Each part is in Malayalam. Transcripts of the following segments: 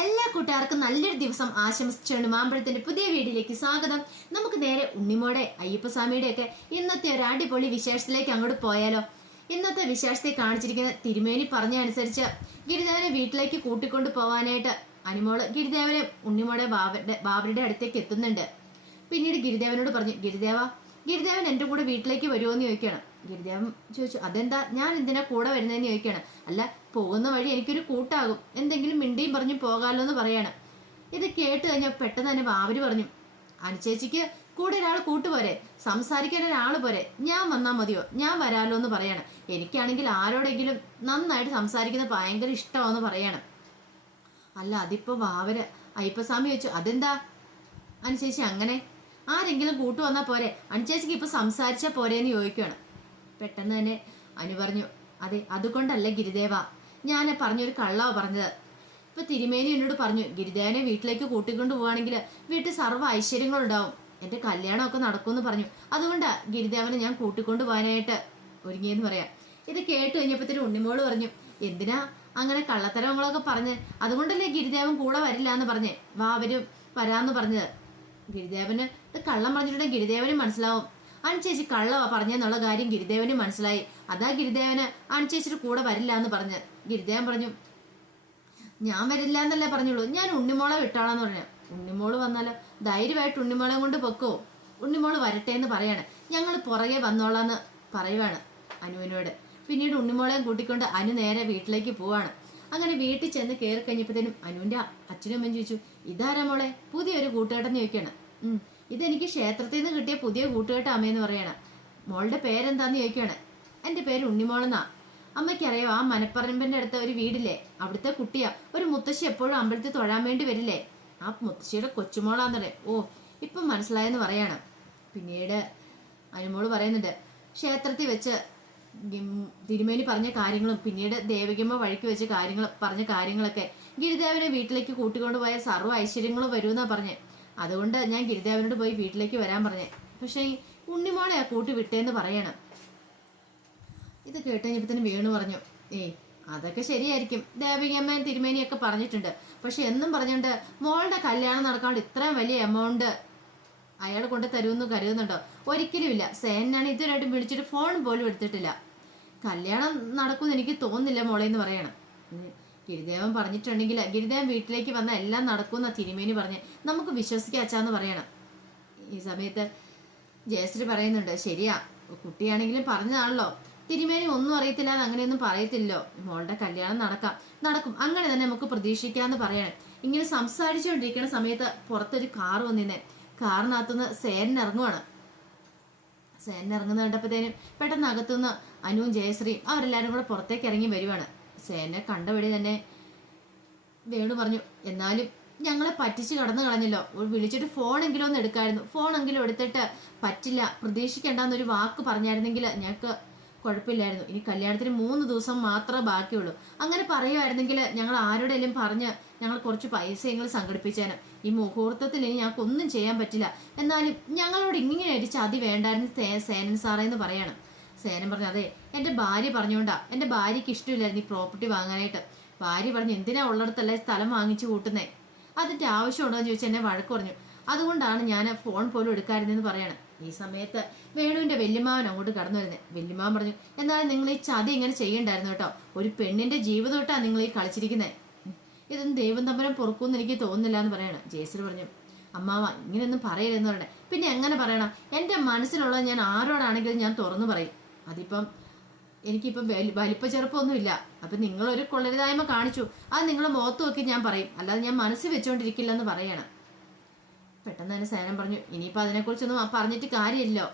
എല്ലാ കൂട്ടുകാർക്കും നല്ലൊരു ദിവസം ആശംസിച്ചുകൊണ്ട് മാമ്പഴത്തിന്റെ പുതിയ വീഡിയോയിലേക്ക് സ്വാഗതം. നമുക്ക് നേരെ ഉണ്ണിമോടെ അയ്യപ്പസ്വാമിയുടെ ഒക്കെ ഇന്നത്തെ ഒരു അടിപൊളി വിശേഷത്തിലേക്ക് അങ്ങോട്ട് പോയാലോ? ഇന്നത്തെ വിശേഷത്തെ കാണിച്ചിരിക്കുന്ന തിരുമേനി പറഞ്ഞ അനുസരിച്ച് ഗിരിദേവനെ വീട്ടിലേക്ക് കൂട്ടിക്കൊണ്ട് പോവാനായിട്ട് അനുമോൾ ഗിരിദേവനെ ഉണ്ണിമോടെ ബാബരുടെ ബാബരുടെ അടുത്തേക്ക് എത്തുന്നുണ്ട്. പിന്നീട് ഗിരിദേവനോട് പറഞ്ഞു ഗിരിദേവ ഗിരിദേവൻ എന്റെ കൂടെ വീട്ടിലേക്ക് വരുമോ എന്ന് ചോദിക്കണം ഗിരിദേവൻ ചോദിച്ചു അതെന്താ? ഞാൻ എന്തിനാ കൂടെ വരുന്നതെന്ന് ചോദിക്കണം അല്ല പോകുന്ന വഴി എനിക്കൊരു കൂട്ടാകും. എന്തെങ്കിലും മിണ്ടിയും പറഞ്ഞു പോകാലോ എന്ന് പറയാണ്. ഇത് കേട്ട് കഴിഞ്ഞാൽ പെട്ടെന്ന് തന്നെ ബാബര് പറഞ്ഞു അനുചേച്ചിക്ക് കൂടെ ഒരാൾ കൂട്ടുപോരെ സംസാരിക്കാൻ ഒരാൾ പോരെ ഞാൻ വന്നാൽ മതിയോ? ഞാൻ വരാലോ എന്ന് പറയണം. എനിക്കാണെങ്കിൽ ആരോടെങ്കിലും നന്നായിട്ട് സംസാരിക്കുന്നത് ഭയങ്കര ഇഷ്ടമാണെന്ന് പറയണം. അല്ല അതിപ്പോ വാവര്. അയ്യപ്പസ്വാമി ചോദിച്ചു അതെന്താ? അനുചേച്ചി അങ്ങനെ ആരെങ്കിലും കൂട്ടു വന്നാൽ പോരെ അനുചേച്ചിക്ക് ഇപ്പൊ സംസാരിച്ചാ പോരേന്ന് ചോദിക്കുകയാണ്. പെട്ടെന്ന് തന്നെ അനു പറഞ്ഞു അതെ അതുകൊണ്ടല്ല ഗിരിദേവ ഞാൻ പറഞ്ഞൊരു കള്ളാവ് പറഞ്ഞത്. ഇപ്പൊ തിരുമേനി എന്നോട് പറഞ്ഞു ഗിരിദേവനെ വീട്ടിലേക്ക് കൂട്ടിക്കൊണ്ട് പോവാണെങ്കിൽ വീട്ടിൽ സർവ ഐശ്വര്യങ്ങളുണ്ടാവും എന്റെ കല്യാണമൊക്കെ നടക്കുമെന്ന് പറഞ്ഞു. അതുകൊണ്ടാ ഗിരിദേവനെ ഞാൻ കൂട്ടിക്കൊണ്ട് പോകാനായിട്ട് ഒരുങ്ങിയെന്ന് പറയാം. ഇത് കേട്ട് കഴിഞ്ഞപ്പോഴത്തേനും ഉണ്ണിമോൾ പറഞ്ഞു എന്തിനാ അങ്ങനെ കള്ളത്തരങ്ങളൊക്കെ പറഞ്ഞ്? അതുകൊണ്ടല്ലേ ഗിരിദേവൻ കൂടെ വരില്ല എന്ന് പറഞ്ഞേ? വാ അവർ വരാന്ന് പറഞ്ഞത് ഗിരിദേവന് ഇത് കള്ളം പറഞ്ഞിട്ടുണ്ടെങ്കിൽ ഗിരിദേവനും മനസ്സിലാവും. അനുചേച്ചി കള്ളവാ പറഞ്ഞെന്നുള്ള കാര്യം ഗിരിദേവന് മനസ്സിലായി. അതാ ഗിരിദേവന് അനുചേച്ചിയുടെ കൂടെ വരില്ല എന്ന് പറഞ്ഞ്. ഗിരിദേവൻ പറഞ്ഞു ഞാൻ വരില്ല എന്നല്ലേ പറഞ്ഞുള്ളൂ. ഞാൻ ഉണ്ണിമോളെ വിട്ടാളെന്ന് പറഞ്ഞു. ഉണ്ണിമോൾ വന്നാലോ ധൈര്യമായിട്ട് ഉണ്ണിമോളെ കൊണ്ട് പൊക്കോ? ഉണ്ണിമോൾ വരട്ടെ എന്ന് പറയാണ്. ഞങ്ങൾ പുറകെ വന്നോളാന്ന് പറയുവാണ് അനുവിനോട്. പിന്നീട് ഉണ്ണിമോളെയും കൂട്ടിക്കൊണ്ട് അനു നേരെ വീട്ടിലേക്ക് പോവാണ്. അങ്ങനെ വീട്ടിൽ ചെന്ന് കയറി കഴിഞ്ഞപ്പോഴത്തേനും അനുവിന്റെ അച്ഛനും അമ്മയും ചോദിച്ചു ഇതാരാ മോളെ? പുതിയൊരു കൂട്ടുകാട്ടെന്ന് ചോദിക്കാണ്. ഇതെനിക്ക് ക്ഷേത്രത്തിൽ നിന്ന് കിട്ടിയ പുതിയ കൂട്ടുകെട്ട അമ്മയെന്ന് പറയണം. മോളുടെ പേരെന്താന്ന് ചോദിക്കുകയാണ് എന്റെ പേര് ഉണ്ണിമോളെന്നാ. അമ്മയ്ക്കറിയോ ആ മനപ്പറമ്പിന്റെ അടുത്ത ഒരു വീടില്ലേ? അവിടുത്തെ കുട്ടിയാ. ഒരു മുത്തശ്ശി എപ്പോഴും അമ്പലത്തിൽ തൊഴാൻ വേണ്ടി വരില്ലേ? ആ മുത്തശ്ശിയുടെ കൊച്ചുമോളാന്നറേ ഓ ഇപ്പം മനസ്സിലായെന്ന് പറയണം. പിന്നീട് അനുമോൾ പറയുന്നുണ്ട് ക്ഷേത്രത്തിൽ വെച്ച് തിരുമേനി പറഞ്ഞ കാര്യങ്ങളും പിന്നീട് ദേവികമ്മ വഴിക്ക് വെച്ച കാര്യങ്ങൾ പറഞ്ഞ കാര്യങ്ങളൊക്കെ ഗിരിദേവനെ വീട്ടിലേക്ക് കൂട്ടിക്കൊണ്ടുപോയ സർവ ഐശ്വര്യങ്ങളും വരുമെന്നാണ് പറഞ്ഞേ. അതുകൊണ്ട് ഞാൻ ഗിരിദേവനോട് പോയി വീട്ടിലേക്ക് വരാൻ പറഞ്ഞേ. പക്ഷേ ഉണ്ണിമോളെ ആ കൂട്ടി വിട്ടേന്ന് പറയണം. ഇത് കേട്ടുകഴിഞ്ഞപ്പത്തിന് വീണു പറഞ്ഞു. ഏയ് അതൊക്കെ ശരിയായിരിക്കും. ദേവികമ്മയും തിരുമേനിയൊക്കെ പറഞ്ഞിട്ടുണ്ട്. പക്ഷെ എന്നും പറഞ്ഞുകൊണ്ട് മോളുടെ കല്യാണം നടക്കാണ്ട് ഇത്രയും വലിയ എമൗണ്ട് അയാൾ കൊണ്ട് തരുമെന്ന് കരുതുന്നുണ്ടോ? ഒരിക്കലും ഇല്ല. സേനാണ് ഇതുവരെയായിട്ടും വിളിച്ചിട്ട് ഫോൺ പോലും എടുത്തിട്ടില്ല. കല്യാണം നടക്കുമെന്ന് എനിക്ക് തോന്നുന്നില്ല മോളെ എന്ന് പറയണം. ഗിരിദേവൻ പറഞ്ഞിട്ടുണ്ടെങ്കിൽ ഗിരിദേവൻ വീട്ടിലേക്ക് വന്ന എല്ലാം നടക്കുമെന്ന തിരുമേനി പറഞ്ഞ്. നമുക്ക് വിശ്വസിക്കാം അച്ചാന്ന് പറയണം. ഈ സമയത്ത് ജയശ്രീ പറയുന്നുണ്ട് ശരിയാ കുട്ടിയാണെങ്കിലും പറഞ്ഞതാണല്ലോ. തിരുമേനി ഒന്നും അറിയത്തില്ല എന്ന് അങ്ങനെയൊന്നും പറയത്തില്ലോ മോളുടെ കല്യാണം നടക്കാം. നടക്കും. അങ്ങനെ തന്നെ നമുക്ക് പ്രതീക്ഷിക്കാന്ന് പറയണം. ഇങ്ങനെ സംസാരിച്ചുകൊണ്ടിരിക്കുന്ന സമയത്ത് പുറത്തൊരു കാർ വന്നിന്നെ കാറിനകത്തുനിന്ന് സേനൻ ഇറങ്ങുവാണ്. സേനൻ ഇറങ്ങുന്ന കണ്ടപ്പോഴത്തേനും പെട്ടെന്ന് അകത്തുനിന്ന് അനുവും ജയശ്രീയും അവരെല്ലാവരും കൂടെ പുറത്തേക്ക് ഇറങ്ങി വരുവാണ്. സേനെ കണ്ടപടി തന്നെ വേണു പറഞ്ഞു. എന്നാലും ഞങ്ങളെ പറ്റിച്ച് കടന്നു കളഞ്ഞല്ലോ. വിളിച്ചിട്ട് ഫോണെങ്കിലും ഒന്ന് എടുക്കായിരുന്നു. ഫോണെങ്കിലും എടുത്തിട്ട് പറ്റില്ല. പ്രതീക്ഷിക്കേണ്ടെന്നൊരു വാക്ക് പറഞ്ഞായിരുന്നെങ്കിൽ ഞങ്ങൾക്ക് കുഴപ്പമില്ലായിരുന്നു. ഇനി കല്യാണത്തിന് മൂന്ന് ദിവസം മാത്രമേ ബാക്കിയുള്ളൂ. അങ്ങനെ പറയുമായിരുന്നെങ്കിൽ ഞങ്ങൾ ആരോടെങ്കിലും പറഞ്ഞ് ഞങ്ങൾ കുറച്ച് പൈസയെങ്കിലും സംഘടിപ്പിച്ചേനെ. ഈ മുഹൂർത്തത്തിൽ ഇനി ഞങ്ങൾക്ക് ഒന്നും ചെയ്യാൻ പറ്റില്ല. എന്നാലും ഞങ്ങളോട് ഇങ്ങനെ ഒരു ചതി വേണ്ടായിരുന്നു സേനൻ സാറേ എന്ന് പറയണം. സേനൻ പറഞ്ഞു അതെ എന്റെ ഭാര്യ പറഞ്ഞുകൊണ്ടാ എന്റെ ഭാര്യക്ക് ഇഷ്ടമില്ലായിരുന്നു ഈ പ്രോപ്പർട്ടി വാങ്ങാനായിട്ട്. ഭാര്യ പറഞ്ഞു എന്തിനാ ഉള്ളിടത്തല്ലേ സ്ഥലം വാങ്ങിച്ചു കൂട്ടുന്നേ? അതിന്റെ ആവശ്യമുണ്ടോ? എന്ന് ചോദിച്ചാൽ എന്നെ വഴക്ക് പറഞ്ഞു. അതുകൊണ്ടാണ് ഞാൻ ഫോൺ പോലും എടുക്കാതിരുന്നെന്ന് പറയണം. ഈ സമയത്ത് വേണുവിന്റെ വല്യമാവൻ അങ്ങോട്ട് കടന്നു വരുന്നത് വല്യമാവൻ പറഞ്ഞു എന്നാലും നിങ്ങൾ ഈ ചതി ഇങ്ങനെ ചെയ്യണ്ടായിരുന്നു കേട്ടോ. ഒരു പെണ്ണിന്റെ ജീവിതം തൊട്ടാണ് നിങ്ങൾ ഈ കളിച്ചിരിക്കുന്നത് ഇതൊന്നും ദൈവം തമ്പരം പൊറുക്കുമെന്ന് എനിക്ക് തോന്നുന്നില്ല എന്ന് പറയണം. ജയശ്രീ പറഞ്ഞു അമ്മാവ ഇങ്ങനെയൊന്നും പറയരുതെന്ന് പറയണേ പിന്നെ എങ്ങനെ പറയണം? എന്റെ മനസ്സിലുള്ളത് ഞാൻ ആരോടാണെങ്കിലും ഞാൻ തുറന്നു പറയും. അതിപ്പം എനിക്കിപ്പം വലി- വലിപ്പ ചെറുപ്പമൊന്നുമില്ല അപ്പം നിങ്ങളൊരു കൊള്ളരുതായ്മ കാണിച്ചു. അത് നിങ്ങൾ മുഖത്ത് നോക്കി ഞാൻ പറയും. അല്ലാതെ ഞാൻ മനസ്സ് വെച്ചുകൊണ്ടിരിക്കില്ലെന്ന് പറയണം. പെട്ടെന്ന് തന്നെ സേനൻ പറഞ്ഞു ഇനിയിപ്പോൾ അതിനെക്കുറിച്ചൊന്നും പറഞ്ഞിട്ട് കാര്യമില്ലല്ലോ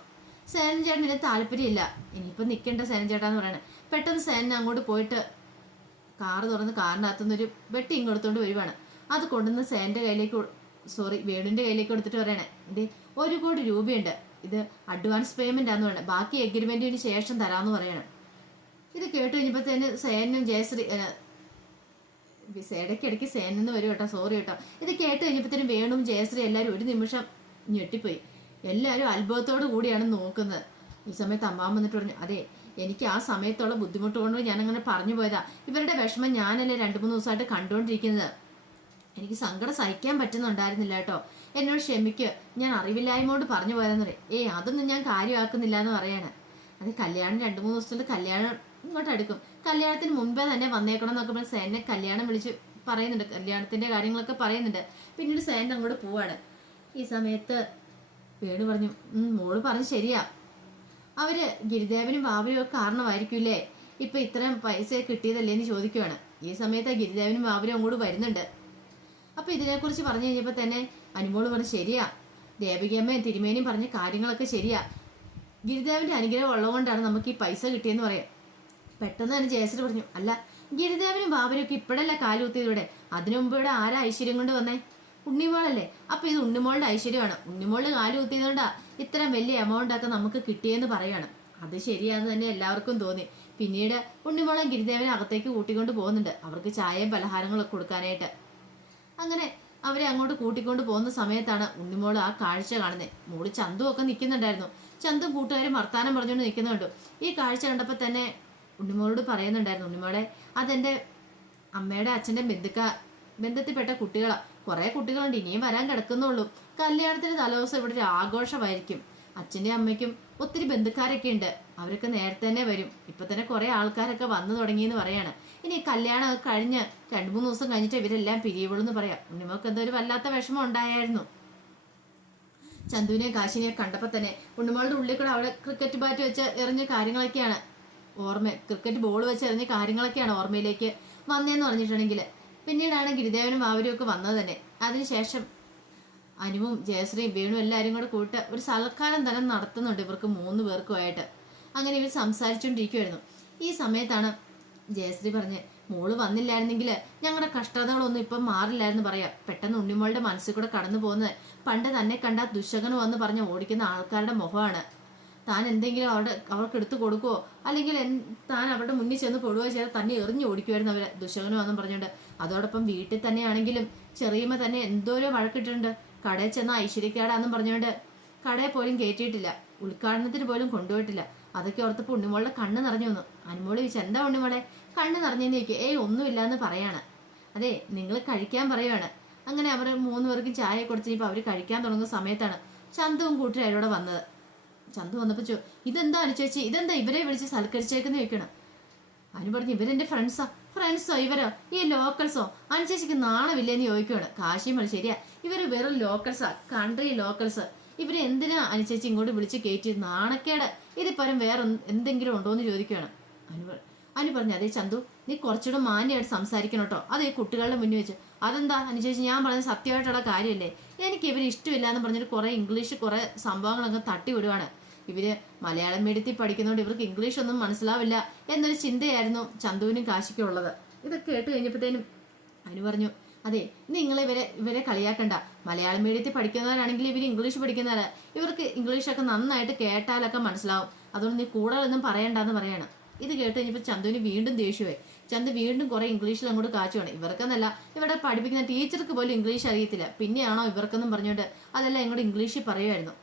സേനൻ ചേട്ടൻ ഇതിന് താല്പര്യമില്ല. ഇനിയിപ്പോൾ നിൽക്കേണ്ട സേനൻ ചേട്ടാന്ന് പറയണേ. പെട്ടെന്ന് സേനൻ അങ്ങോട്ട് പോയിട്ട് കാറ് തുറന്ന് കാറിനകത്തുനിന്നൊരു വെട്ടി ഇങ്ങോട്ടുകൊണ്ട് വരുവാണ്. അത് കൊണ്ടുവന്ന് സേനന്റെ കയ്യിലേക്ക് സോറി വേണുവിന്റെ കയ്യിലേക്ക് കൊടുത്തിട്ട് പറയണേ. ഇത് ഒരു കോടി രൂപയുണ്ട്. ഇത് അഡ്വാൻസ് പേയ്മെന്റ് ആന്ന് പറയണം. ബാക്കി എഗ്രിമെന്റിന് ശേഷം തരാമെന്ന് പറയണം. ഇത് കേട്ട് കഴിഞ്ഞപ്പോഴത്തേന് സേനും ജയശ്രീ ഇടയ്ക്കിടയ്ക്ക് സേനെന്ന് വരും കേട്ടോ. സോറി കേട്ടോ. ഇത് കേട്ട് കഴിഞ്ഞപ്പോഴത്തേനും വേണും ജയശ്രീ എല്ലാവരും ഒരു നിമിഷം ഞെട്ടിപ്പോയി. എല്ലാവരും അത്ഭുതത്തോടു കൂടിയാണ് നോക്കുന്നത്. ഈ സമയത്ത് അമ്മാവൻ വന്നിട്ട് പറഞ്ഞു അതെ എനിക്ക് ആ സമയത്തുള്ള ബുദ്ധിമുട്ട് കൊണ്ട് അങ്ങനെ പറഞ്ഞു പോയതാ. ഇവരുടെ വിഷമം ഞാനല്ലേ രണ്ടു മൂന്ന് ദിവസമായിട്ട് കണ്ടുകൊണ്ടിരിക്കുന്നത്. എനിക്ക് സങ്കടം സഹിക്കാൻ പറ്റുന്നുണ്ടായിരുന്നില്ല കേട്ടോ. എന്നോട് ക്ഷമിക്ക്. ഞാൻ അറിവില്ലായ്മോട് പറഞ്ഞു പോയതെന്ന് പറയും. ഏയ് അതൊന്നും ഞാൻ കാര്യമാക്കുന്നില്ല എന്ന് പറയാണ്. അത് കല്യാണം രണ്ട് മൂന്ന് ദിവസത്തിൽ കല്യാണം ഇങ്ങോട്ട് അടുക്കും കല്യാണത്തിന് മുൻപേ തന്നെ വന്നേക്കണം എന്നൊക്കെ പറഞ്ഞ് സേനെ കല്യാണം വിളിച്ച് പറയുന്നുണ്ട്. കല്യാണത്തിന്റെ കാര്യങ്ങളൊക്കെ പറയുന്നുണ്ട്. പിന്നീട് സേന അങ്ങോട്ട് പോവാണ്. ഈ സമയത്ത് വേണു പറഞ്ഞു മോൾ പറഞ്ഞു ശരിയാ. അവർ ഗിരിദേവനും ബാബുരും ഒക്കെ കാരണമായിരിക്കില്ലേ ഇപ്പൊ ഇത്രയും പൈസ കിട്ടിയതല്ലേ? എന്ന് ചോദിക്കുവാണ്. ഈ സമയത്ത് ഗിരിദേവനും ബാബുരും അങ്ങോട്ട് വരുന്നുണ്ട്. അപ്പൊ ഇതിനെക്കുറിച്ച് പറഞ്ഞു കഴിഞ്ഞപ്പോ തന്നെ അനുമോൾ പറഞ്ഞു ശരിയാ. ദേവികമ്മയും തിരുമേനിയും പറഞ്ഞ കാര്യങ്ങളൊക്കെ ശരിയാ. ഗിരിദേവന്റെ അനുഗ്രഹം ഉള്ളതുകൊണ്ടാണ് നമുക്ക് ഈ പൈസ കിട്ടിയെന്ന് പറയാം. പെട്ടെന്ന് തന്നെ ജയശ്രീ പറഞ്ഞു അല്ല ഗിരിദേവനും ബാബനും ഒക്കെ ഇപ്പോഴല്ല കാലുകുത്തിയത് ഇവിടെ അതിനു മുമ്പ് ഇവിടെ ആരാ ഐശ്വര്യം കൊണ്ട് വന്നേ? ഉണ്ണിമോളല്ലേ. അപ്പൊ ഇത് ഉണ്ണിമോളുടെ ഐശ്വര്യമാണ്. ഉണ്ണിമോളിൽ കാലുകുത്തിയതുകൊണ്ടാ ഇത്രയും വലിയ എമൗണ്ട് ഒക്കെ നമുക്ക് കിട്ടിയെന്ന് പറയാണ്. അത് ശരിയാന്ന് തന്നെ എല്ലാവർക്കും തോന്നി. പിന്നീട് ഉണ്ണിമോളും ഗിരിദേവനെ അകത്തേക്ക് കൂട്ടിക്കൊണ്ട് പോകുന്നുണ്ട്. അവർക്ക് ചായയും പലഹാരങ്ങളൊക്കെ കൊടുക്കാനായിട്ട്. അങ്ങനെ അവരെ അങ്ങോട്ട് കൂട്ടിക്കൊണ്ട് പോകുന്ന സമയത്താണ് ഉണ്ണിമോൾ ആ കാഴ്ച കാണുന്നത് മോൾ ചന്തു ഒക്കെ നിൽക്കുന്നുണ്ടായിരുന്നു ചന്തും കൂട്ടുകാരും വർത്താനം പറഞ്ഞുകൊണ്ട് നിൽക്കുന്നുണ്ട് ഈ കാഴ്ച കണ്ടപ്പോൾ തന്നെ ഉണ്ണിമോളോട് പറയുന്നുണ്ടായിരുന്നു ഉണ്ണിമോളെ അതെന്റെ അമ്മയുടെ അച്ഛന്റെ ബന്ധുക്ക ബന്ധത്തിൽപ്പെട്ട കുട്ടികളാ. കുറേ കുട്ടികളുണ്ട് ഇനിയും വരാൻ കിടക്കുന്നുള്ളൂ. കല്യാണത്തിന് തലേദിവസം ഇവിടെ ഒരു ആഘോഷമായിരിക്കും. അച്ഛന്റെ അമ്മയ്ക്കും ഒത്തിരി ബന്ധുക്കാരൊക്കെ ഉണ്ട്. അവരൊക്കെ നേരത്തെ തന്നെ വരും. ഇപ്പൊ തന്നെ കുറേ ആൾക്കാരൊക്കെ വന്നു തുടങ്ങിയെന്ന് പറയാണ്. ഇനി കല്യാണം കഴിഞ്ഞ് രണ്ടു മൂന്ന് ദിവസം കഴിഞ്ഞിട്ട് ഇവരെല്ലാം പിരിയുള്ളൂ എന്ന് പറയാം. ഉണ്ണിമോക്ക് എന്തോ ഒരു വല്ലാത്ത വിഷമം ഉണ്ടായായിരുന്നു. ചന്തുവിനെ കാശിനെയും കണ്ടപ്പോൾ തന്നെ ഉണ്ണിമോളുടെ ഉള്ളിൽ കൂടെ അവിടെ ക്രിക്കറ്റ് ബാറ്റ് വെച്ച് എറിഞ്ഞ കാര്യങ്ങളൊക്കെയാണ്. ഓർമ്മ ക്രിക്കറ്റ് ബോൾ വെച്ച് എറിഞ്ഞ കാര്യങ്ങളൊക്കെയാണ് ഓർമ്മയിലേക്ക് വന്നതെന്ന് പറഞ്ഞിട്ടുണ്ടെങ്കിൽ പിന്നീടാണ് ഗിരിദേവനും ബാബരും ഒക്കെ വന്നത് തന്നെ. അതിനുശേഷം അനുവും ജയശ്രീയും വേണു എല്ലാവരും കൂടെ കൂട്ട് ഒരു സൽക്കാരം തന്നെ നടത്തുന്നുണ്ട് ഇവർക്ക് മൂന്ന് പേർക്കുമായിട്ട്. അങ്ങനെ ഇവർ സംസാരിച്ചുകൊണ്ടിരിക്കുമായിരുന്നു ഈ സമയത്താണ് ജയശ്രീ പറഞ്ഞ് മോൾ വന്നില്ലായിരുന്നെങ്കിൽ ഞങ്ങളുടെ കഷ്ടതകളൊന്നും ഇപ്പം മാറില്ലായിരുന്നു പറയാം. പെട്ടെന്ന് ഉണ്ണിമോളുടെ മനസ്സിൽ കൂടെ കടന്നു പോകുന്നത് പണ്ട് തന്നെ കണ്ട ദുശകനു വന്ന് പറഞ്ഞ് ഓടിക്കുന്ന ആൾക്കാരുടെ മുഖമാണ്. താൻ എന്തെങ്കിലും അവിടെ അവർക്ക് എടുത്തു കൊടുക്കുവോ? അല്ലെങ്കിൽ താൻ അവരുടെ മുന്നിൽ ചെന്ന് പൊടുവോ ചെയ്താൽ തന്നെ എറിഞ്ഞു ഓടിക്കുമായിരുന്നു അവരെ. ദുശകനു വന്നും പറഞ്ഞുകൊണ്ട് അതോടൊപ്പം വീട്ടിൽ തന്നെയാണെങ്കിലും ചെറിയമ്മ തന്നെ എന്തോരോ വഴക്കിട്ടുണ്ട് കടയിൽ ചെന്ന ഐശ്വര്യക്കാടാന്നും പറഞ്ഞുകൊണ്ട് കടയിൽ പോലും കയറ്റിയിട്ടില്ല ഉദ്ഘാടനത്തിന് പോലും കൊണ്ടുപോയിട്ടില്ല. അതൊക്കെ ഓർത്തപ്പോൾ ഉണ്ണിമോളുടെ കണ്ണ് നിറഞ്ഞു വന്നു. അനുമോൾ ചോദിച്ചു എന്താ ഉണ്ണിമോളെ? കണ്ണ് നിറഞ്ഞെന്ന് ചോദിക്കും. ഏയ് ഒന്നുമില്ല എന്ന് പറയാണ്. അതെ നിങ്ങൾ കഴിക്കാൻ പറയുവാണ്. അങ്ങനെ അവർ മൂന്ന് പേർക്കും ചായ കൊടുത്തിപ്പോൾ അവർ കഴിക്കാൻ തുടങ്ങുന്ന സമയത്താണ് ചന്തുവും കൂട്ടി അവരോട് വന്നത്. ചന്തു വന്നപ്പോൾ ചോ ഇതെന്താ അനുചേച്ചി ഇതെന്താ ഇവരെ വിളിച്ച് സൽക്കരിച്ചേക്കെന്ന്? ചോദിക്കണം. അനു പറഞ്ഞു ഇവരെന്റെ ഫ്രണ്ട്സാ ഫ്രണ്ട്സോ ഇവരോ. ഈ ലോക്കൽസോ അനുചേച്ചിക്ക് നാണമില്ലെന്ന് ചോദിക്കുകയാണ് പറഞ്ഞു ശരിയാ. ഇവർ വെറും ലോക്കൽസാ കൺട്രി ലോക്കൽസ് ഇവരെ എന്തിനാ അനുചേച്ചി ഇങ്ങോട്ട് വിളിച്ച് കയറ്റി? നാണക്കേട്. ഇതിൽ പരം വേറെ എന്തെങ്കിലും ഉണ്ടോ എന്ന് ചോദിക്കുകയാണ്. അനു അനു പറഞ്ഞു അതേ ചന്തു നീ കുറച്ചുകൂടെ മാന്യമായിട്ട് സംസാരിക്കണം കേട്ടോ. അത് കുട്ടികളുടെ മുന്നിൽ വെച്ച്. അതെന്താ? അനു ചോദിച്ചു ഞാൻ പറഞ്ഞ സത്യമായിട്ടുള്ള കാര്യമല്ലേ? എനിക്ക് ഇവർ ഇഷ്ടമില്ല എന്ന് പറഞ്ഞിട്ട് കുറേ ഇംഗ്ലീഷ് കുറേ സംഭവങ്ങളൊക്കെ തട്ടി വിടുവാണ്. ഇവർ മലയാളം മീഡിയത്തിൽ പഠിക്കുന്നതുകൊണ്ട് ഇവർക്ക് ഇംഗ്ലീഷ് ഒന്നും മനസ്സിലാവില്ല എന്നൊരു ചിന്തയായിരുന്നു ചന്തുവിനും കാശിക്കും ഉള്ളത്. ഇതൊക്കെ കേട്ട് കഴിഞ്ഞപ്പോഴത്തേനും അനു പറഞ്ഞു അതെ നിങ്ങൾ ഇവരെ ഇവരെ കളിയാക്കണ്ട. മലയാളം മീഡിയത്തിൽ പഠിക്കുന്നവരാണെങ്കിൽ ഇവർ ഇംഗ്ലീഷ് പഠിക്കുന്നവരാ. ഇവർക്ക് ഇംഗ്ലീഷൊക്കെ നന്നായിട്ട് കേട്ടാലൊക്കെ മനസ്സിലാവും. അതുകൊണ്ട് നീ കൂടുതലൊന്നും പറയണ്ടെന്ന് പറയാണ്. ഇത് കേട്ട് കഴിഞ്ഞപ്പോൾ ചന്തുവിന് വീണ്ടും ദേഷ്യമായി. ചന്തു വീണ്ടും കുറെ ഇംഗ്ലീഷിൽ അങ്ങോട്ട് കാച്ചുവാണ്. ഇവർക്കെന്നല്ല ഇവിടെ പഠിപ്പിക്കുന്ന ടീച്ചർക്ക് പോലും ഇംഗ്ലീഷ് അറിയത്തില്ല. പിന്നെയാണോ ഇവർക്കെന്നും പറഞ്ഞുകൊണ്ട് അതെല്ലാം ഇങ്ങോട്ട് ഇംഗ്ലീഷിൽ പറയുമായിരുന്നു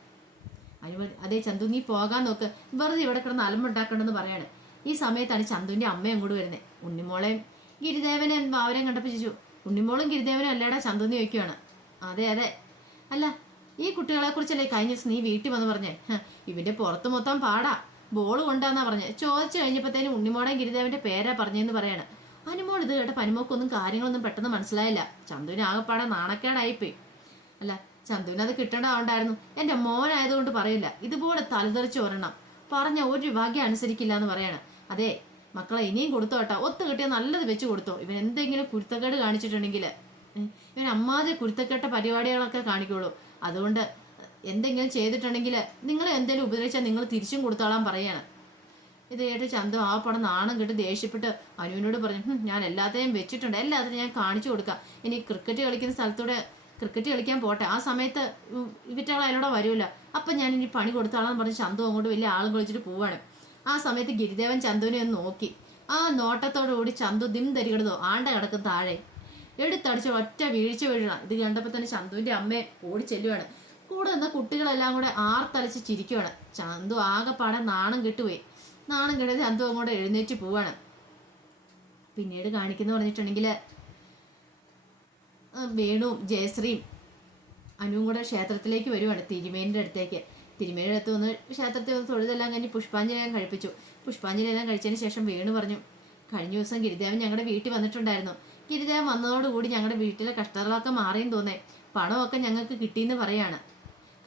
അനു പറഞ്ഞു, അതേ ചന്തു നീ പോകാൻ നോക്ക്. വെറുതെ ഇവിടെ കിടന്ന് അലമ്പുണ്ടാക്കണ്ടെന്ന് പറയാണ്. ഈ സമയത്താണ് ചന്തുവിന്റെ അമ്മ അങ്ങോട്ട് വരുന്നത് ഉണ്ണിമോളെയും ഗിരിദേവനെ അവരെയും കണ്ടപ്പോൾ ചോദിച്ചു ഉണ്ണിമോളും ഗിരിദേവനും അല്ലേടാ ചന്തു എന്ന് ചോദിക്കുവാണ്. അതെ അതെ. അല്ല ഈ കുട്ടികളെ കുറിച്ചല്ലേ കഴിഞ്ഞ ദിവസം നീ വീട്ടിൽ വന്ന് പറഞ്ഞേ? ഇവന്റെ പുറത്ത് മൊത്തം പാടാ. ബോൾ കൊണ്ടാന്നാ പറഞ്ഞേ. ചോദിച്ചു കഴിഞ്ഞപ്പോഴത്തേനും ഉണ്ണിമോളെയും ഗിരിദേവന്റെ പേരാ പറഞ്ഞെന്ന് പറയാണ്. അനുമോൾ ഇത് കേട്ട പനിമോക്കൊന്നും കാര്യങ്ങളൊന്നും പെട്ടെന്ന് മനസ്സിലായില്ല. ചന്തുവിന് ആകെപ്പാടെ നാണക്കേടായിപ്പോയി. അല്ല ചന്തുവിന് അത് കിട്ടേണ്ടതുണ്ടായിരുന്നു എന്റെ മോനായതുകൊണ്ട് പറയില്ല. ഇതുപോലെ തലതെറിച്ച് ഒരെണ്ണം. പറഞ്ഞ ഒരു വക അനുസരിക്കില്ല എന്ന് പറയാണ്. അതെ മക്കളെ ഇനിയും കൊടുത്തോ കേട്ടോ. ഒത്തു കിട്ടിയ നല്ലത് വെച്ച് കൊടുത്തോ. ഇവൻ എന്തെങ്കിലും കുരുത്തക്കേട് കാണിച്ചിട്ടുണ്ടെങ്കിൽ ഇവൻ അമ്മാതിരി കുരുത്തക്കെട്ട പരിപാടികളൊക്കെ കാണിക്കുള്ളൂ. അതുകൊണ്ട് എന്തെങ്കിലും ചെയ്തിട്ടുണ്ടെങ്കിൽ നിങ്ങൾ എന്തെങ്കിലും ഉപദ്രവിച്ചാൽ നിങ്ങൾ തിരിച്ചും കൊടുത്തോളാൻ പറയാണ്. ഇത് കേട്ട് ചന്തു ആ പടം നാണം കേട്ട് ദേഷ്യപ്പെട്ട് അനുവിനോട് പറഞ്ഞു ഞാൻ എല്ലാത്തിനെയും വെച്ചിട്ടുണ്ട്. എല്ലാത്തിനും ഞാൻ കാണിച്ചു കൊടുക്കാം. ഇനി ക്രിക്കറ്റ് കളിക്കുന്ന സ്ഥലത്തൂടെ ക്രിക്കറ്റ് കളിക്കാൻ പോട്ടെ. ആ സമയത്ത് ഇവിറ്റകൾ അതിലൂടെ വരുമല്ലോ അപ്പം ഞാൻ ഇനി പണി കൊടുത്താളെന്ന് പറഞ്ഞ് ചന്തു അങ്ങോട്ട് വലിയ ആളും കളിച്ചിട്ട് പോവാണ്. ആ സമയത്ത് ഗിരിദേവൻ ചന്തുവിനെ ഒന്ന് നോക്കി. ആ നോട്ടത്തോടു കൂടി ചന്തു ദിം തരികടതോ ആണ്ട കിടക്കും താഴെ. എടുത്തടിച്ച് ഒറ്റ വീഴ്ച വീഴണം. ഇത് കണ്ടപ്പോൾ തന്നെ ചന്തുവിന്റെ അമ്മയെ ഓടി ചെല്ലുവാണ്. കൂടെ നിന്ന കുട്ടികളെല്ലാം കൂടെ ആർത്തലച്ച് ചിരിക്കുവാണ്. ചന്തു ആകെപ്പാടെ നാണം കെട്ടുപോയി. നാണം കെട്ടി ചന്തു അങ്ങോട്ട് എഴുന്നേറ്റ് പോവാണ്. പിന്നീട് കാണിക്കുന്ന പറഞ്ഞിട്ടുണ്ടെങ്കിൽ വേണു വേണുവും ജയശ്രീയും അനുവും കൂടെ ക്ഷേത്രത്തിലേക്ക് വരുവാണ് തിരുമേനിന്റെ അടുത്തേക്ക്. തിരുമേനിയുടെ അടുത്ത് വന്ന് ക്ഷേത്രത്തിൽ വന്ന് തൊഴുതെല്ലാം കഴിഞ്ഞ് പുഷ്പാഞ്ജലി എല്ലാം കഴിപ്പിച്ചു. പുഷ്പാഞ്ജലി എല്ലാം കഴിച്ചതിന് ശേഷം വേണു പറഞ്ഞു കഴിഞ്ഞ ദിവസം ഗിരിദേവൻ ഞങ്ങളുടെ വീട്ടിൽ വന്നിട്ടുണ്ടായിരുന്നു. ഗിരിദേവൻ വന്നതോടുകൂടി ഞങ്ങളുടെ വീട്ടിലെ കഷ്ടതകളൊക്കെ മാറിയെന്ന് തോന്നേ. പണമൊക്കെ ഞങ്ങൾക്ക് കിട്ടിയെന്ന് പറയാണ്.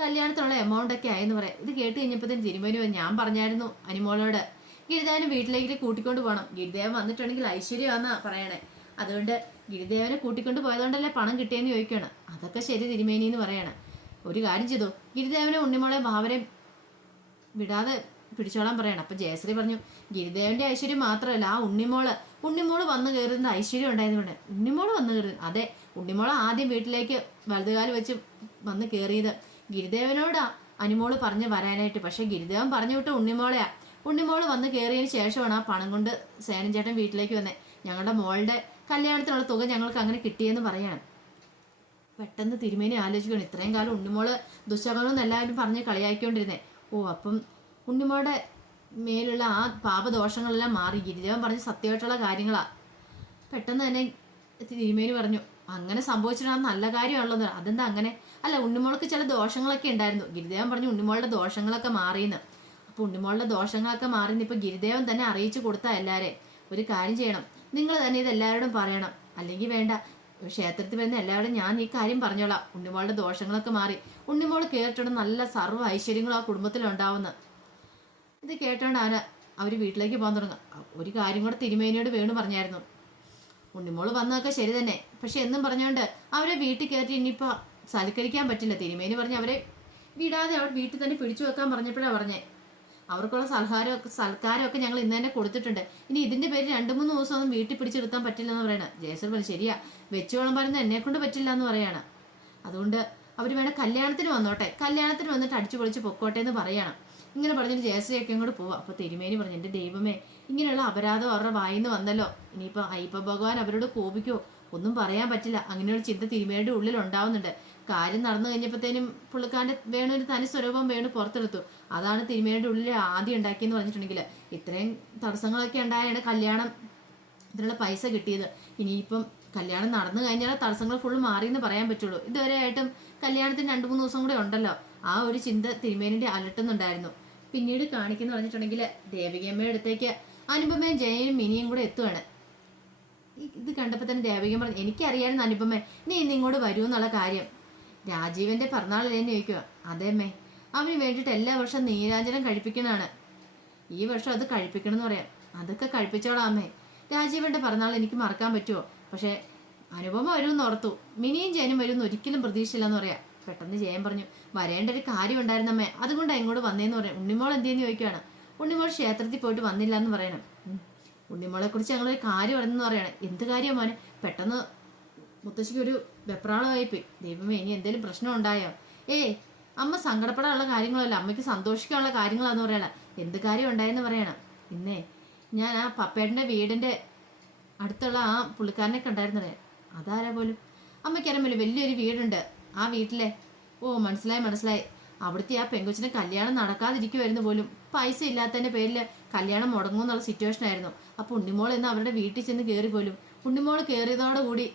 കല്യാണത്തിനുള്ള എമൗണ്ട് ഒക്കെ ആയെന്ന് പറയാം. ഇത് കേട്ട് കഴിഞ്ഞപ്പോഴത്തേന് തിരുമേനി ഞാൻ പറഞ്ഞായിരുന്നു അനിമോളോട്. ഗിരിദേവനെ വീട്ടിലേക്ക് കൂട്ടിക്കൊണ്ട് പോകണം ഗിരിദേവൻ വന്നിട്ടുണ്ടെങ്കിൽ ഐശ്വര്യമാണെന്നാ പറയണേ. അതുകൊണ്ട് ഗിരിദേവനെ കൂട്ടിക്കൊണ്ട് പോയതുകൊണ്ടല്ലേ പണം കിട്ടിയെന്ന് ചോദിക്കുകയാണ് അതൊക്കെ ശരി തിരുമേനി എന്ന് പറയണം. ഒരു കാര്യം ചെയ്തു. ഗിരിദേവനെ ഉണ്ണിമോളെ ഭാവനെ വിടാതെ പിടിച്ചോളാൻ പറയണം. അപ്പൊ ജയശ്രീ പറഞ്ഞു ഗിരിദേവന്റെ ഐശ്വര്യം മാത്രമല്ല ആ ഉണ്ണിമോൾ ഉണ്ണിമോൾ വന്നു കയറുന്ന ഐശ്വര്യം ഉണ്ടായതുകൊണ്ട് ഉണ്ണിമോൾ വന്നു കയറി അതെ ഉണ്ണിമോൾ ആദ്യം വീട്ടിലേക്ക് വലതുകാൽ വെച്ച് വന്ന് കയറിയത് ഗിരിദേവനോടാ അനുമോൾ പറഞ്ഞ് വരാനായിട്ട്. പക്ഷെ ഗിരിദേവൻ പറഞ്ഞു വിട്ട് ഉണ്ണിമോളെയാ. ഉണ്ണിമോൾ വന്ന് കയറിയതിന് ശേഷമാണ് ആ പണം കൊണ്ട് സേനൻ ചേട്ടൻ വീട്ടിലേക്ക് വന്നേ. ഞങ്ങളുടെ മോളുടെ കല്യാണത്തിനുള്ള തുക ഞങ്ങൾക്ക് അങ്ങനെ കിട്ടിയെന്ന് പറയാണ്. പെട്ടെന്ന് തിരുമേനി ആലോചിക്കണം ഇത്രയും കാലം ഉണ്ണിമോൾ ദുശകനം എല്ലാവരും പറഞ്ഞ് കളിയാക്കിക്കൊണ്ടിരുന്നേ. ഓ അപ്പം ഉണ്ണിമോളുടെ മേലുള്ള ആ പാപദോഷങ്ങളെല്ലാം മാറി. ഗിരിദേവൻ പറഞ്ഞ സത്യമായിട്ടുള്ള കാര്യങ്ങളാ. പെട്ടെന്ന് തന്നെ തിരുമേനി പറഞ്ഞു അങ്ങനെ സംഭവിച്ചിട്ടാണ് നല്ല കാര്യമുള്ളത് അതെന്താ അങ്ങനെ? അല്ല ഉണ്ണിമോൾക്ക് ചില ദോഷങ്ങളൊക്കെ ഉണ്ടായിരുന്നു. ഗിരിദേവൻ പറഞ്ഞു ഉണ്ണിമോളുടെ ദോഷങ്ങളൊക്കെ മാറിയെന്ന്. അപ്പൊ ഉണ്ണിമോളുടെ ദോഷങ്ങളൊക്കെ മാറിയെന്ന് ഇപ്പൊ ഗിരിദേവൻ തന്നെ അറിയിച്ചു കൊടുത്താ എല്ലാരെയും. ഒരു കാര്യം ചെയ്യണം. നിങ്ങൾ തന്നെ ഇത് എല്ലാവരോടും പറയണം. അല്ലെങ്കിൽ വേണ്ട. ക്ഷേത്രത്തിൽ വരുന്ന എല്ലാവരും ഞാൻ ഈ കാര്യം പറഞ്ഞോളാം. ഉണ്ണിമോളുടെ ദോഷങ്ങളൊക്കെ മാറി. ഉണ്ണിമോൾ കേട്ടോണ്ട് നല്ല സർവ ഐശ്വര്യങ്ങളും ആ കുടുംബത്തിലുണ്ടാവുന്ന ഇത് കേട്ടോണ്ട് ആന അവർ വീട്ടിലേക്ക് പോകാൻ തുടങ്ങും. ഒരു കാര്യം കൂടെ തിരുമേനിയോട് വേണു പറഞ്ഞായിരുന്നു. ഉണ്ണിമോൾ വന്നതൊക്കെ ശരി തന്നെ. പക്ഷെ എന്നും പറഞ്ഞുകൊണ്ട് അവരെ വീട്ടിൽ കയറ്റി ഇനിയിപ്പോൾ സൽക്കരിക്കാൻ പറ്റില്ല. തിരുമേനി പറഞ്ഞ് അവരെ വിടാതെ അവർ വീട്ടിൽ തന്നെ പിടിച്ചു വെക്കാൻ പറഞ്ഞപ്പോഴാണ് പറഞ്ഞേ. അവർക്കുള്ള സൽഹാരമൊക്കെ സൽക്കാരമൊക്കെ ഞങ്ങൾ ഇന്ന് തന്നെ കൊടുത്തിട്ടുണ്ട്. ഇനി ഇതിന്റെ പേര് രണ്ട് മൂന്ന് ദിവസം ഒന്നും വീട്ടിൽ പിടിച്ചെടുത്താൻ പറ്റില്ല എന്ന് പറയണ. ജയസർ പറഞ്ഞു ശരിയാ. വെച്ചു പറഞ്ഞ എന്നെ കൊണ്ട് പറ്റില്ല എന്ന് പറയാണ്. അതുകൊണ്ട് അവർ വേണം കല്യാണത്തിന് വന്നോട്ടെ. കല്യാണത്തിന് വന്നിട്ട് അടിച്ചു പൊളിച്ച് പൊക്കോട്ടെ എന്ന് പറയണം. ഇങ്ങനെ പറഞ്ഞിട്ട് ജയശ്രീയൊക്കെ കൂടെ പോവാം. അപ്പോൾ തിരുമേനി പറഞ്ഞു എന്റെ ദൈവമേ ഇങ്ങനെയുള്ള അപരാധം അവരുടെ വായിന്ന് വന്നല്ലോ. ഇനിയിപ്പോൾ അയ്യപ്പ ഭഗവാൻ അവരോട് കോപിക്കോ? ഒന്നും പറയാൻ പറ്റില്ല. അങ്ങനെയുള്ള ചിന്ത തിരുമേനിയുടെ ഉള്ളിൽ ഉണ്ടാവുന്നുണ്ട്. കാര്യം നടന്നു കഴിഞ്ഞപ്പോഴത്തേനും പുള്ളിക്കാരന്റെ വേണൊരു തനി സ്വരൂപം വേണു പുറത്തെടുത്തു. അതാണ് തിരുമേനിയുടെ ഉള്ളിൽ ആദ്യം ഉണ്ടാക്കിയെന്ന് പറഞ്ഞിട്ടുണ്ടെങ്കിൽ ഇത്രയും തടസ്സങ്ങളൊക്കെ ഉണ്ടായാണ് കല്യാണം ഇതിനുള്ള പൈസ കിട്ടിയത്. ഇനിയിപ്പം കല്യാണം നടന്നു കഴിഞ്ഞാൽ തടസ്സങ്ങൾ ഫുള്ള് മാറിയെന്ന് പറയാൻ പറ്റുള്ളൂ. ഇതുവരെ ആയിട്ടും കല്യാണത്തിന് രണ്ട് മൂന്ന് ദിവസം കൂടെ ഉണ്ടല്ലോ. ആ ഒരു ചിന്ത തിരുമേനിന്റെ അലട്ടുന്നുണ്ടായിരുന്നു. പിന്നീട് കാണിക്കുന്ന പറഞ്ഞിട്ടുണ്ടെങ്കിൽ ദേവികമ്മയുടെ അടുത്തേക്ക് അനുപമയും ജയനും മിനിയും കൂടെ എത്തുവാണ്. ഇത് കണ്ടപ്പോൾ തന്നെ ദേവികമ്മ പറഞ്ഞു എനിക്കറിയായിരുന്നു അനുപമ നീ ഇന്ന് ഇങ്ങോട്ട് വരൂ എന്നുള്ള കാര്യം. രാജീവന്റെ പിറന്നാളല്ലേ എന്ന് ചോദിക്കുക. അതേമ്മേ അവന് വേണ്ടിയിട്ട് എല്ലാ വർഷവും നീരാഞ്ജനം കഴിപ്പിക്കണാണ് ഈ വർഷം അത് കഴിപ്പിക്കണം എന്ന് പറയാം. അതൊക്കെ കഴിപ്പിച്ചോളാം അമ്മേ. രാജീവന്റെ പിറന്നാൾ എനിക്ക് മറക്കാൻ പറ്റുമോ? പക്ഷേ അനുപമ വരുമെന്ന് ഓർത്തു. മിനിയും ജയനും വരുമെന്ന് ഒരിക്കലും പ്രതീക്ഷയില്ലെന്ന് പറയാം. പെട്ടെന്ന് ജയൻ പറഞ്ഞു വരേണ്ട ഒരു കാര്യം ഉണ്ടായിരുന്നമ്മേ അതുകൊണ്ട് ഇങ്ങോട്ട് വന്നേന്ന് പറയാം. ഉണ്ണിമോൾ എന്തേന്ന് ചോദിക്കുകയാണ്. ഉണ്ണിമോൾ ക്ഷേത്രത്തിൽ പോയിട്ട് വന്നില്ല എന്ന് പറയണം. ഉണ്ണിമോളെ കുറിച്ച് ഞങ്ങളൊരു കാര്യം ഉണ്ടെന്ന് പറയണം. എന്ത് കാര്യം മോനെ? പെട്ടെന്ന് മുത്തശ്ശിക്ക് ഒരു വെപ്രാളമായിപ്പോയി. ദൈവമേ ഇനി എന്തെങ്കിലും പ്രശ്നം ഉണ്ടായോ? ഏ അമ്മ സങ്കടപ്പെടാനുള്ള കാര്യങ്ങളല്ല അമ്മയ്ക്ക് സന്തോഷിക്കാനുള്ള കാര്യങ്ങളാന്ന് പറയണം. എന്ത് കാര്യം ഉണ്ടായെന്ന് പറയണം. ഇന്നേ ഞാൻ ആ പപ്പേട്ടന്റെ വീടിന്റെ അടുത്തുള്ള ആ പുള്ളിക്കാരനെ ഉണ്ടായിരുന്നേ അതാരാ പോലും? അമ്മയ്ക്കറിയാമല്ലോ വലിയൊരു വീടുണ്ട്. ആ വീട്ടിലെ ഓ മനസ്സിലായി മനസ്സിലായി. അവിടുത്തെ ആ പെങ്കൊച്ചിന് കല്യാണം നടക്കാതിരിക്കുമായിരുന്നു പോലും. പൈസ ഇല്ലാത്തതിന്റെ പേരിൽ കല്യാണം മുടങ്ങുമെന്നുള്ള സിറ്റുവേഷൻ ആയിരുന്നു. അപ്പോൾ ഉണ്ണിമോൾ എന്ന് അവരുടെ വീട്ടിൽ ചെന്ന് കയറി പോലും. ഉണ്ണിമോൾ കയറിയതോടുകൂടി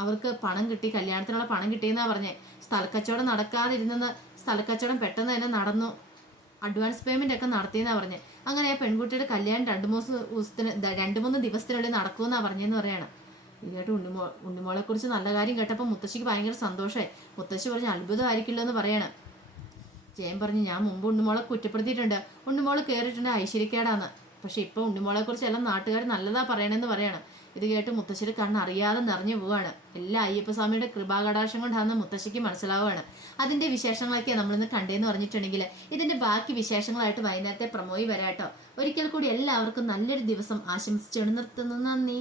അവർക്ക് പണം കിട്ടി കല്യാണത്തിനുള്ള പണം കിട്ടിയെന്നാ പറഞ്ഞേ. സ്ഥലക്കച്ചവടം നടക്കാതിരുന്നെന്ന് സ്ഥലക്കച്ചവടം പെട്ടെന്ന് തന്നെ നടന്നു. അഡ്വാൻസ് പേയ്മെന്റ് ഒക്കെ നടത്തിയെന്നാ പറഞ്ഞേ. അങ്ങനെ ആ പെൺകുട്ടിയുടെ കല്യാണം രണ്ട് മൂന്ന് ദിവസത്തിന് രണ്ടു മൂന്ന് ദിവസത്തിനുള്ളിൽ നടക്കുമെന്നാ പറഞ്ഞെന്ന് പറയണം. ഇതായിട്ട് ഉണ്ണിമോ ഉണ്ണിമോളെ കുറിച്ച് നല്ല കാര്യം കേട്ടപ്പോൾ മുത്തശ്ശിക്ക് ഭയങ്കര സന്തോഷമായി മുത്തശ്ശി പറഞ്ഞ് അത്ഭുതമായിരിക്കില്ലോ എന്ന് പറയണം. ജയൻ പറഞ്ഞു ഞാൻ മുമ്പ് ഉണ്ണിമോളെ കുറ്റപ്പെടുത്തിയിട്ടുണ്ട്. ഉണ്ണിമോൾ കയറിയിട്ടുണ്ട് ഐശ്വര്യക്കേടാന്ന്. പക്ഷെ ഇപ്പൊ ഉണ്ണിമോളെ കുറിച്ച് എല്ലാം നാട്ടുകാർ നല്ലതാ പറയണെന്ന് പറയണം. ഇത് കേട്ട് മുത്തശ്ശിയുടെ കണ്ണറിയാതെ നിറഞ്ഞു പോവാണ്. എല്ലാ അയ്യപ്പസ്വാമിയുടെ കൃപാകടാക്ഷം കൊണ്ടാണെന്ന് മുത്തശ്ശിക്ക് മനസ്സിലാവുകയാണ്. അതിന്റെ വിശേഷങ്ങളൊക്കെ നമ്മളിന്ന് കണ്ടേന്ന് പറഞ്ഞിട്ടുണ്ടെങ്കിൽ ഇതിന്റെ ബാക്കി വിശേഷങ്ങളായിട്ട് വൈകുന്നേരത്തെ പ്രമോയി വരാട്ടോ. ഒരിക്കൽ കൂടി എല്ലാവർക്കും നല്ലൊരു ദിവസം ആശംസിച്ചു നിർത്തുന്നു. നന്ദി.